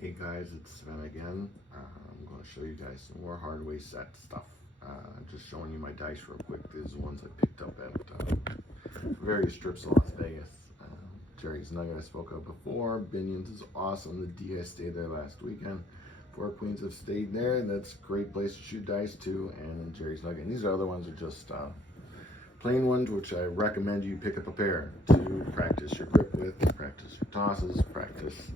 Hey guys, it's Sven again. I'm going to show you guys some more hardware set stuff. Just showing you my dice real quick. These are the ones I picked up at various strips in Las Vegas. Jerry's Nugget I spoke of before. Binion's is awesome. The D I stayed there last weekend. Four Queens have stayed there. That's a great place to shoot dice too. And then Jerry's Nugget. And these other ones are just plain ones, which I recommend you pick up a pair to practice your grip with, practice your tosses, practice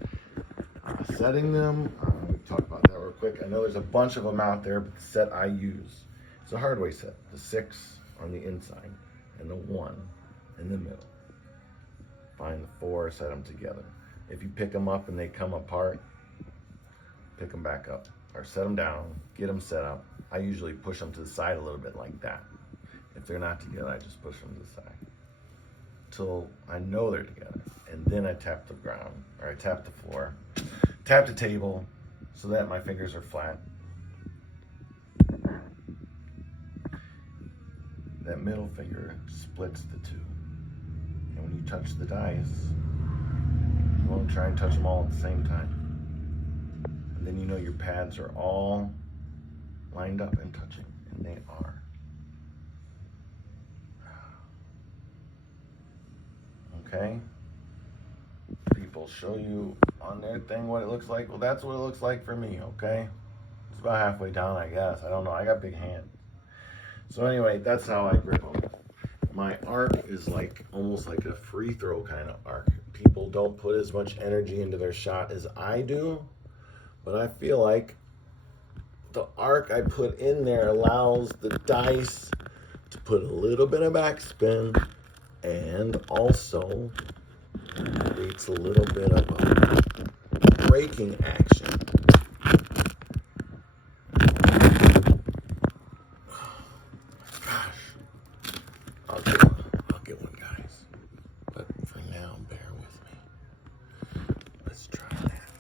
setting them. We talk about that real quick. I know there's a bunch of them out there, but the set I use, it's a hardware set. The 6 on the inside and the 1 in the middle. Find the 4, set them together. If you pick them up and they come apart, pick them back up or set them down, get them set up. I usually push them to the side a little bit like that. If they're not together, I just push them to the side till I know they're together. And then I tap the ground, or I tap the floor, tap the table so that my fingers are flat. That middle finger splits the two. And when you touch the dice, you want to try and touch them all at the same time. And then you know your pads are all lined up and touching, and they are. Okay? People show you on their thing what it looks like. Well, that's what it looks like for me, okay? It's about halfway down, I guess. I don't know. I got big hands. So anyway, that's how I grip them. My arc is like almost like a free throw kind of arc. People don't put as much energy into their shot as I do, but I feel like the arc I put in there allows the dice to put a little bit of backspin and also creates a little bit of a braking action. Gosh, I'll get one, guys. But for now, bear with me. Let's try that.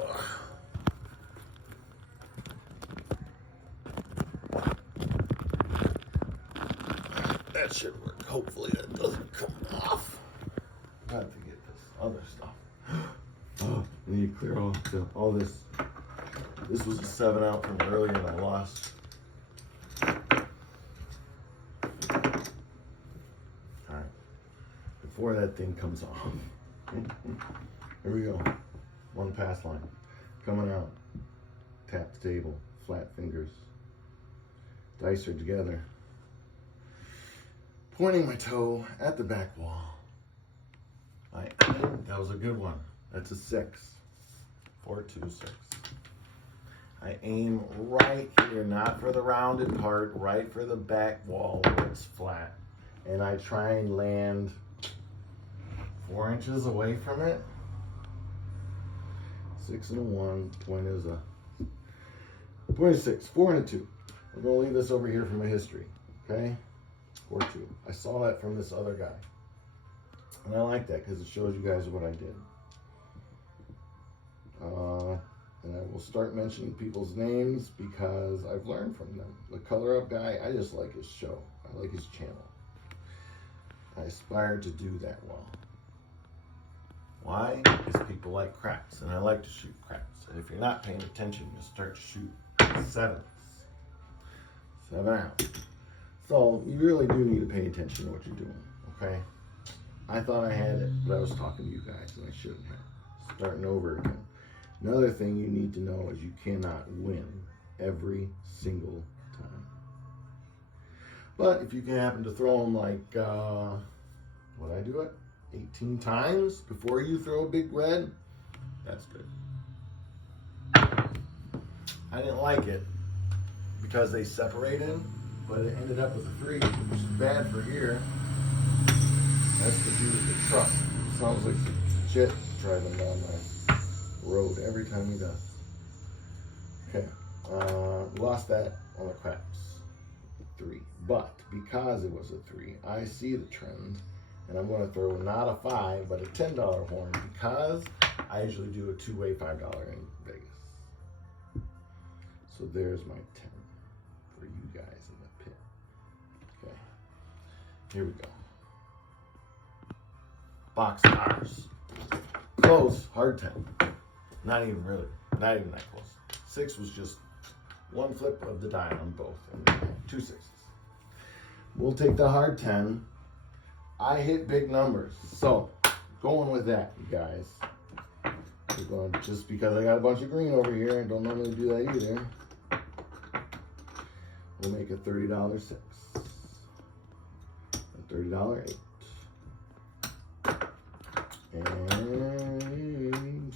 Ugh. That should work. Hopefully that doesn't come off. Got to get this other stuff. Oh, I need to clear off all this. This was a 7 out from earlier and I lost. Alright. Before that thing comes off. Here we go. One pass line. Coming out. Tap the table. Flat fingers. Dice are together. Pointing my toe at the back wall. That was a good one. That's a 6. 4, 2, 6. I aim right here, not for the rounded part, right for the back wall where it's flat. And I try and land 4 inches away from it. 6 and a 1. Point is a 6. 4 and a 2. We're going to leave this over here for my history. Okay? 4, 2. I saw that from this other guy. And I like that because it shows you guys what I did. And I will start mentioning people's names because I've learned from them. The Color Up guy, I just like his show. I like his channel. I aspire to do that well. Why? Because people like craps, and I like to shoot craps. And if you're not paying attention, you start to shoot 7s. 7 out. So you really do need to pay attention to what you're doing, okay? I thought I had it, but I was talking to you guys, and I shouldn't have. Starting over again. Another thing you need to know is you cannot win every single time. But if you can happen to throw them like, what I do it? 18 times before you throw a big red, that's good. I didn't like it because they separated, but it ended up with a 3, which is bad for here. That's the dude with the truck. Sounds like shit driving down my road every time he does. Okay, lost that on the craps. 3. But because it was a 3, I see the trend, and I'm going to throw not a 5, but a $10 horn because I usually do a two-way $5 in Vegas. So there's my 10 for you guys in the pit. Okay, here we go. Box cars. Close, hard 10. Not even really. Not even that close. 6 was just one flip of the die on both. And 2 6s. We'll take the hard 10. I hit big numbers. So, going with that, you guys. We're going, just because I got a bunch of green over here, I don't normally do that either. We'll make a $30 6. A $30 8. And,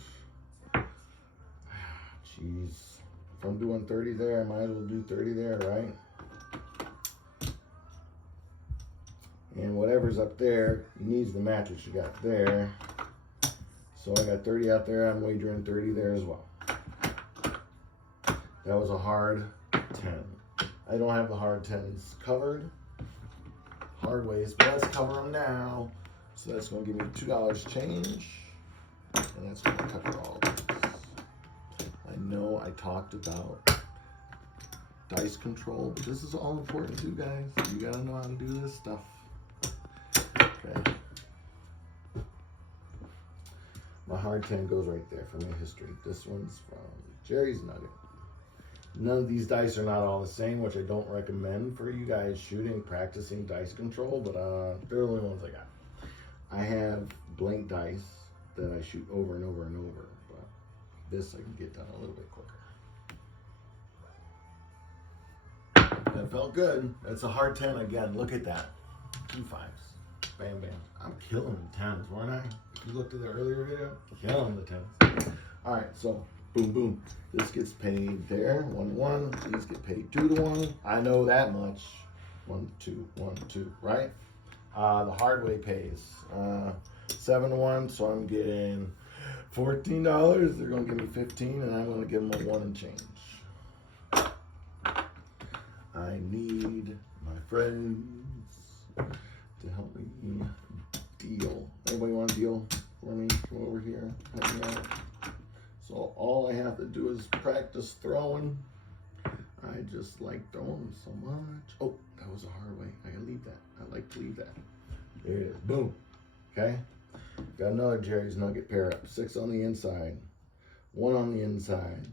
jeez, if I'm doing 30 there, I might as well do 30 there, right? And whatever's up there needs to match what you got there. So I got 30 out there, I'm wagering 30 there as well. That was a hard 10. I don't have the hard 10s covered. Hard ways, but let's cover them now. So that's going to give me $2 change. And that's going to cover all this. I know I talked about dice control, but this is all important too, guys. You got to know how to do this stuff. Okay. My hard 10 goes right there for my history. This one's from Jerry's Nugget. None of these dice are not all the same, which I don't recommend for you guys shooting, practicing dice control, but they're the only ones I got. I have blank dice that I shoot over and over and over, but this I can get done a little bit quicker. That felt good. That's a hard 10 again. Look at that. 2 5s. Bam, bam. I'm killing the 10s, weren't I? If you looked at the earlier video, killing the 10s. All right, so boom, boom. This gets paid there, 1 1. These get paid 2 to 1. I know that much. 1 2 1 2, right? The hard way pays 7 to 1, so I'm getting $14. They're gonna give me 15, and I'm gonna give them a 1 and change. I need my friends to help me deal. Anybody want to deal for me? Come over here. Help me out. So all I have to do is practice throwing. I just like throwing so much. Oh, that was a hard way. I gotta leave that. I like to leave that. There it is. Boom. Okay. Got another Jerry's Nugget pair up. 6 on the inside. 1 on the inside.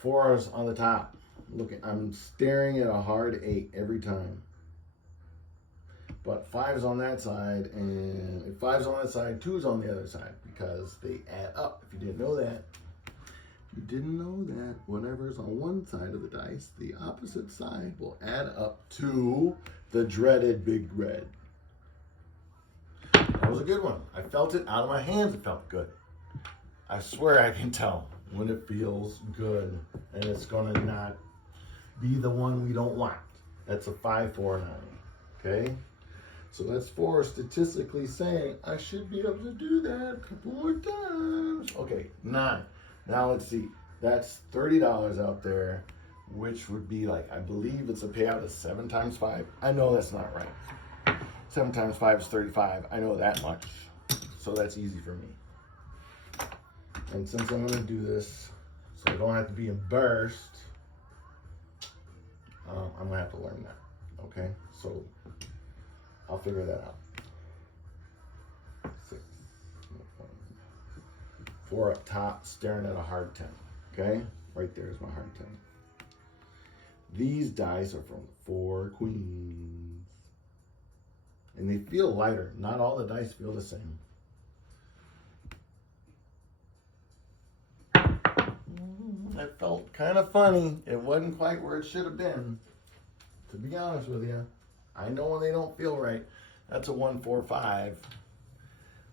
4s on the top. Look, I'm staring at a hard 8 every time. But 5's on that side, and if 5's on that side, 2's on the other side because they add up. If you didn't know that, whatever's on one side of the dice, the opposite side will add up to the dreaded big red. That was a good one. I felt it out of my hands. It felt good. I swear I can tell when it feels good, and it's going to not be the one we don't want. That's a 5 4 9. Okay? So that's 4 statistically saying I should be able to do that a couple more times. Okay, 9. Now let's see. That's $30 out there, which would be like, I believe it's a payout of 7 times 5. I know that's not right. 7 times 5 is 35. I know that much. So that's easy for me. And since I'm going to do this, so I don't have to be embarrassed, I'm going to have to learn that. Okay? So I'll figure that out. 6. 4 up top, staring at a hard 10. Okay? Right there is my hard 10. These dice are from 4 queens. And they feel lighter. Not all the dice feel the same. That felt kind of funny. It wasn't quite where it should have been. To be honest with you. I know when they don't feel right. That's a 1 4 5.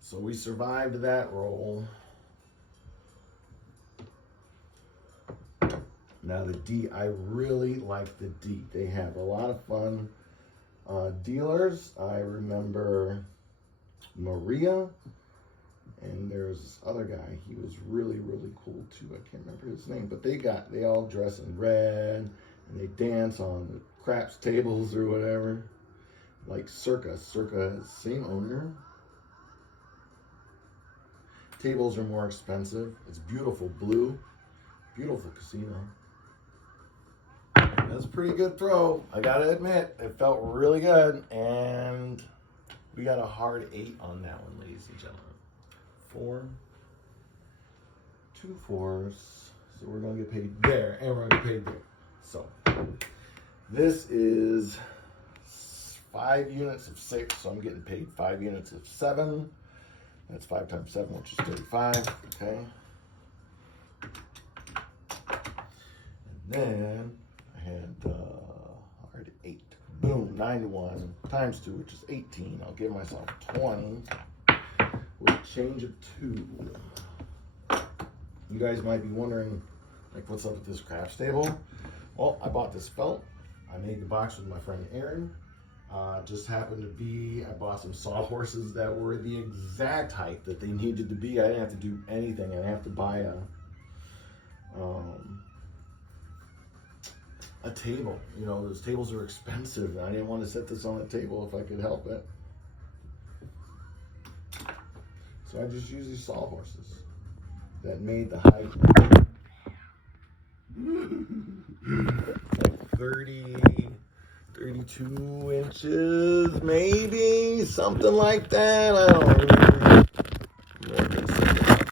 So we survived that roll. Now the D, I really like the D. They have a lot of fun dealers. I remember Maria, and there's this other guy. He was really, really cool too. I can't remember his name, but they all dress in red, and they dance on the craps tables or whatever. Like Circa, same owner. Tables are more expensive. It's beautiful blue, beautiful casino. That's a pretty good throw. I gotta admit, it felt really good, and we got a hard 8 on that one, ladies and gentlemen. 4, 2 4s. So we're going to get paid there, and we're going to get paid there. So this is 5 units of 6, so I'm getting paid 5 units of 7. That's 5 times 7, which is 35. Okay. And then I had already 8. Boom, 91 times 2, which is 18. I'll give myself 20 with a change of 2. You guys might be wondering, like, what's up with this craft table? Well, I bought this felt. I made the box with my friend Aaron. Just happened to be, I bought some sawhorses that were the exact height that they needed to be. I didn't have to do anything. I didn't have to buy a table. You know, those tables are expensive, and I didn't want to set this on a table if I could help it. So I just used these sawhorses that made the height like 32 inches, maybe, something like that. I don't know.